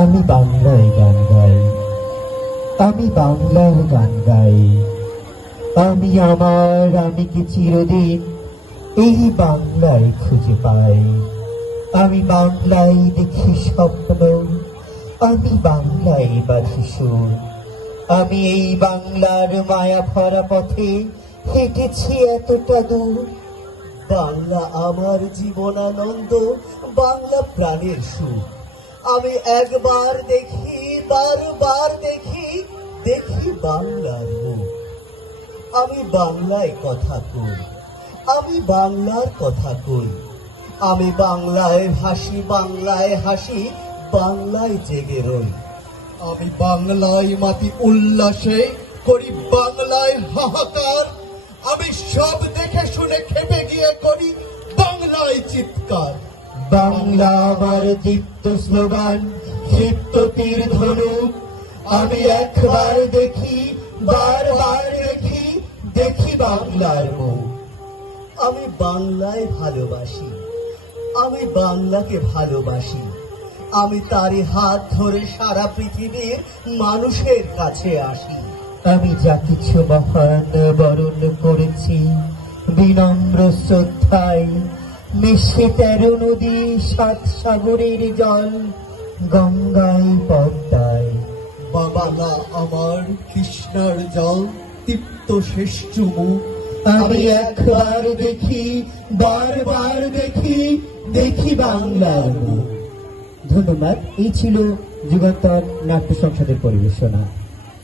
আমি বাংলায় গান গাই, আমি বাংলার গান গাই। আমি আমার আমিকে চিরদিন এই বাংলায় খুঁজে পাই। আমি বাংলায় দেখি স্বপ্ন, আমি বাংলায় বাঁধি সুর। আমি এই বাংলার মায়া ভরা পথে হেঁটেছি এতটা দূর। বাংলা আমার জীবনানন্দ, বাংলা প্রাণের সুখ। আমি একবার দেখি, বারবার দেখি, দেখি বাংলার মুখ। আমি বাংলায় কথা কই, আমি বাংলার কথা কই। আমি বাংলায় হাসি, বাংলায় হাসি, বাংলায় জেগে রই। আমি বাংলায় মাতি উল্লাসে করি, বাংলায় হাহাকার। আমি সব দেখে শুনে খেপে গিয়ে করি বাংলায় চিৎকার। বাংলা আমার দীপ্ত স্লোগান, ক্ষিপ্ত তীর ধনুক। আমি একবার দেখি, বারবার দেখি, দেখি বাংলার মুখ। আমি বাংলায় ভালোবাসি, আমি বাংলাকে ভালোবাসি। আমি তারই হাত ধরে সারা পৃথিবীর মানুষের কাছে আসি। আমি যা কিছু মহান বরণ করেছি বিনম্র শ্রদ্ধায়, মিশে 13 নদী, 7 সাগরের জল, গঙ্গায় পদ্মায়। বাংলা আমার কৃষ্ণার জল, তৃপ্ত শেষ চুমু। আমি একবার দেখি, বারবার দেখি, দেখি বাংলার মুখ। ধন্যবাদ। এই ছিল যুগান্তর নাট্য সংসদের পরিবেশনা।